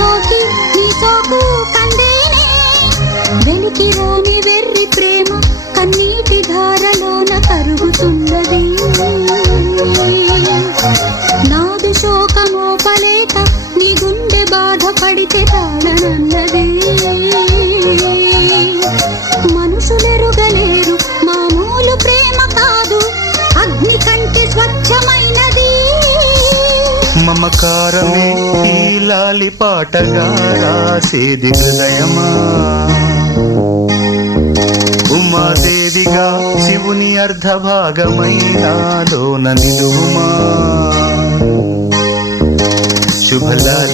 సోకి నీ సోకు కందేనే వెలికి రాని వెర్రి ప్రేమ కన్నీటి ధారలోన కరుగుతున్నది నాదు శోకమోపలేక నీ గుండె బాధపడితే తాళనన్నది మనుషులెరుగలేరు మామూలు ప్రేమ కాదు అగ్ని కంటే స్వచ్ఛమైనది మమకారమే ఈ లాలి పాటగా రాసేది హృదయమా ఉమాదేవిగా శివుని అర్ధభాగమైనాలోన నిలువుమా శుభలాలి